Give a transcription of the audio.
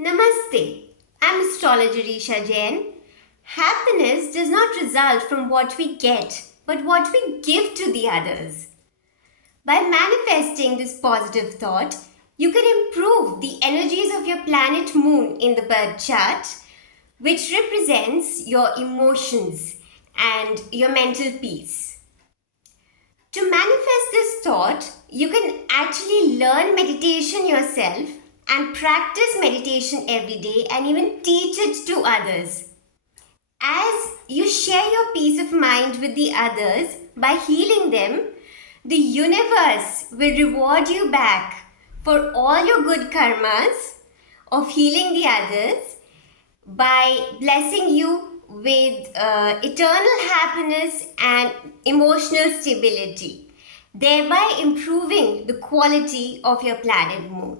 Namaste. I'm astrologer Risha Jain. Happiness does not result from what we get, but what we give to the others. By manifesting this positive thought, you can improve the energies of your planet Moon in the birth chart, which represents your emotions and your mental peace. To manifest this thought, you can actually learn meditation yourself and practice meditation every day and even teach it to others. As you share your peace of mind with the others by healing them, the universe will reward you back for all your good karmas of healing the others by blessing you with eternal happiness and emotional stability, thereby improving the quality of your planet Moon.